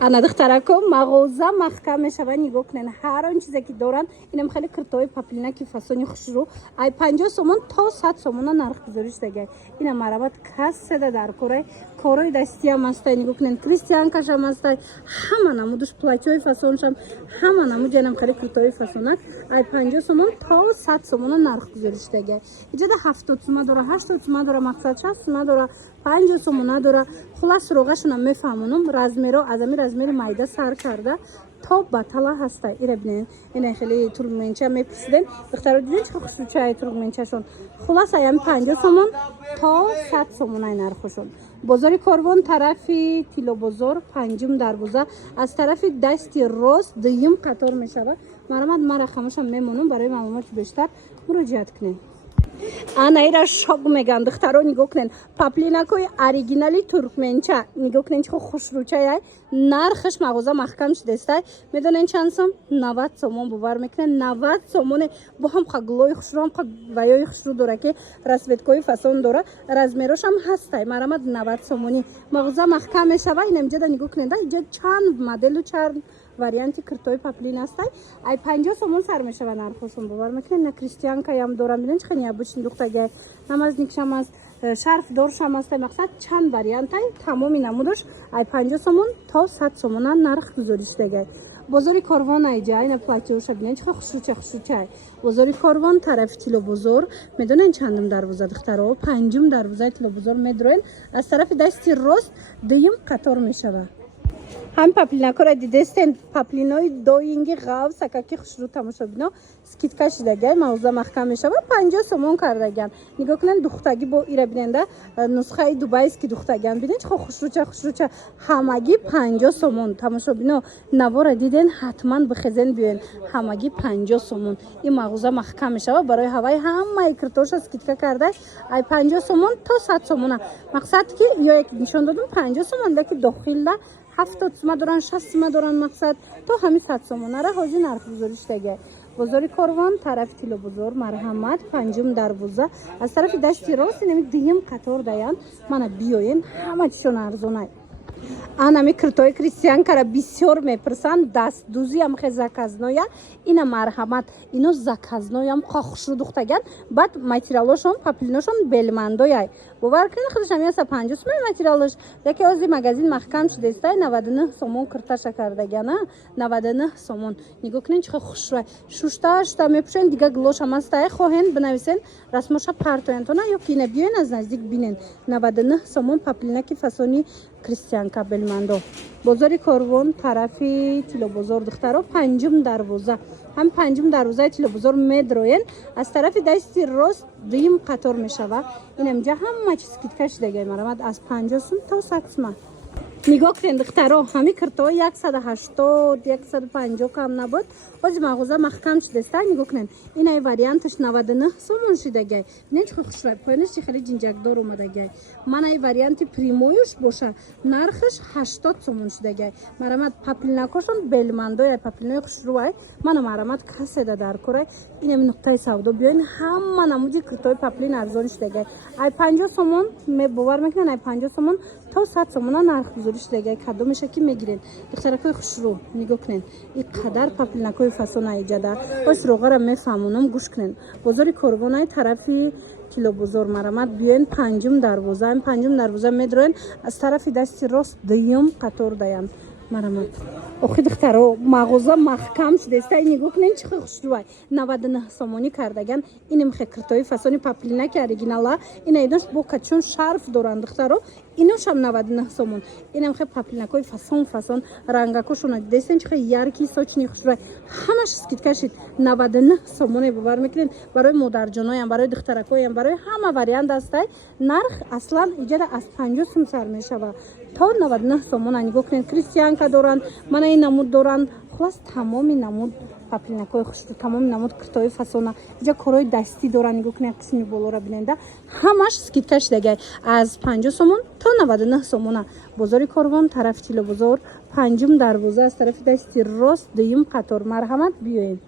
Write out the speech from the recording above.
ана духтарако мағоза маҳкам мешава. нигоҳ кунен ҳар он чизе ки доранд. инам хеле куртои паплинаки фасони хушрӯ ай 50 сомон то 100 сомона нарх гузориш дагай. ина марават касседа дар корай корои дастиам астай. нигоҳ кунен кристианкашам астай. ҳама намудуш платёи фасоншам ҳама намуди инам хеле куртои фасонак ай 50 сомон то 100 сомона нарх гузориш дагай. иҷода 70 сума дора 80 сума дора мақсад 60 сума дора 50 сомона дора. хулас роғашуна мефаҳмонам размеро аз ами размери майда сар карда то батала ҳастай. ира бинен ина хеле туркменча меписиден духтаро диден чӣ хусручаи туркменчашон. хулас аями 50 сомон то 100 сомонаи нархушон. бозори корвон тарафи тилобозор панҷум дарвоза аз тарафи дасти рост дуюм қатор мешава. марамад ма рақамашам мемонам барои маълумоти бештар муроҷиат кунед. ана ира шок меган духтаро нигоҳ кунен паплинакои оригинали туркменча. нигоҳ кунен чихо хушрӯчаяй нархаш мағоза маҳкам шудестай. медонен чанд сом 90 сомон бовар мекунен 90 сомоне бо ҳам қаглои хушрӯ ҳам ваёи хушрӯ дора ки расветкои фасон дора размерошам ҳастай. марамад 90 сомони мағоза маҳкам мешава. инамҷада нигоҳ кунен да иҷа чанд моделу чанд варианти куртои паплин астай. ай 50 сомон сар мешава нархошон бовар мекунен. на кристианка ям дорам бинен чихо необычный духтагай намазникшам аст шарф доршам астай. мақсад чанд вариантай тамоми намудаш ай 50 сомон то 100 сомона нарх гузориш дагай. бозори корвон айҷа ина платёша бинен чихо хушрӯчай. бозори корвон тарафи тилобозор медонен чандум дарвоза духтаро панҷум дарвозаи тилобозор медроен аз тарафи дасти рост дуюм қатор мешава. ҳам паплинакора дидестен паплинои доинги ғав сакаки хушрӯ тамошобино скидка шидагай мағоза маҳкам мешава 50 сомон кардаган. нигоҳ кунен духтагӣ бо ира биненда нусхаи дубайски духтаган бинен чихо хушрӯча ҳамагӣ 50 сомон тамошобино навора диден ҳатман бихезен биёен ҳамагӣ 50 сомон. ин мағоза маҳкам мешава барои ҳаваи ҳамаи киртоша скидка карда ай 50 сомон то 100 сомона. мақсад ки ё як нишон додум 50 сомон леки дохилда 70 сума доран 60 сума доран мақсад то ҳами 100 сомонара ҳозир нарх гузориш дагай. бозори корвон тарафи тилобозор марҳамат панҷум дарвоза аз тарафи дасти рост инами дуюм қатор даян мана биёен ҳама чишон арзонай. анами киртои кристианкара бисёр мепирсанд дастдӯзиам хе заказноя ина марҳамат ино заказноям ха хушрӯ духтаган баъд материалошон паплиношон белмандояй бовар кунед худашам яса 50 сомон материалош яке ози магазин маҳкам шудестай 99 сомон кирташа кардагана 99 сомон. нигоҳ кунед чихо хушрӯ шушта мепушен дига глошам астай хоҳен бинависен расмоша партоянтона ё ки ина биёен аз наздик бинен 99 сомон паплинаки фасони кристианка белмандо. бозори корвон тарафи тилобозор духтаро панҷум дарвоза ҳам панҷум дарвозаи тилобозор медроен аз тарафи дасти рост дуюм қатор мешава. инамҷа ҳама чиз скидка шидагай марамад аз 50 сум то 100 сума. нигоҳ кунен духтаро ҳами киртои 180 150 кам набуд ҳозир мағоза маҳкам шудеста. нигоҳ кунен инаи варианташ 99 сомон шидагай. бинен чихо хушрӯ поянаш чи хеле ҷинҷакдор омадагай. манаи варианти примоюш боша нархаш 80 сомон шидагай. марамад паплинакошон белмандояй паплинои хушрӯай мана марамад касседа дар корай инами нуқтаи савдо биёен ҳама намуди киртои паплин арзон шидагай. ай 50 сомон бовар мекунен ай 50 сомон то 100 сомона нарх гузориш дагай. кадомеша ки мегирен духтаракои хушрӯ нигоҳ кунен ин қадар паплинакои фасона иҷада ос роғара мефаҳмонам гӯш кунен. бозори корвонаи тарафи тилобозор марамад биёен панҷум дарвоза медроен аз тарафи дасти рост дуюм қатор даян марамад. охи духтаро мағоза маҳкам шудестай нигоҳ кунен чихо хушрӯай 99 сомонӣ кардаган инам хе киртои фасони паплинаки оригинала ина инош бо качон шарф доранд духтаро иношам 99 сомон. инам хе паплинакои фасон рангакошона дидестен чихо ярки сочни хушрӯай ҳамаш скидка шид 99 сомоне бовар мекунен барои модарҷоноям барои духтаракоям барои ҳама вариант астай. нарх аслан иҷада аз 50 сум сар мешава то 99 сомона. нигоҳ кунен кристианка доранд мана ин намуд доранд хулас тамоми намуд паплинакои хушрӯ тамоми намуд киртои фасона иҷа корои дастӣ доранд. нигоҳ кунен қисми болора биненда ҳамаш скидка шидагай аз 50 сомон то 99 сомона. бозори корвон тарафи тилобозор панҷум дарвоза аз тарафи дасти рост дуюм қатор марҳамат биёен.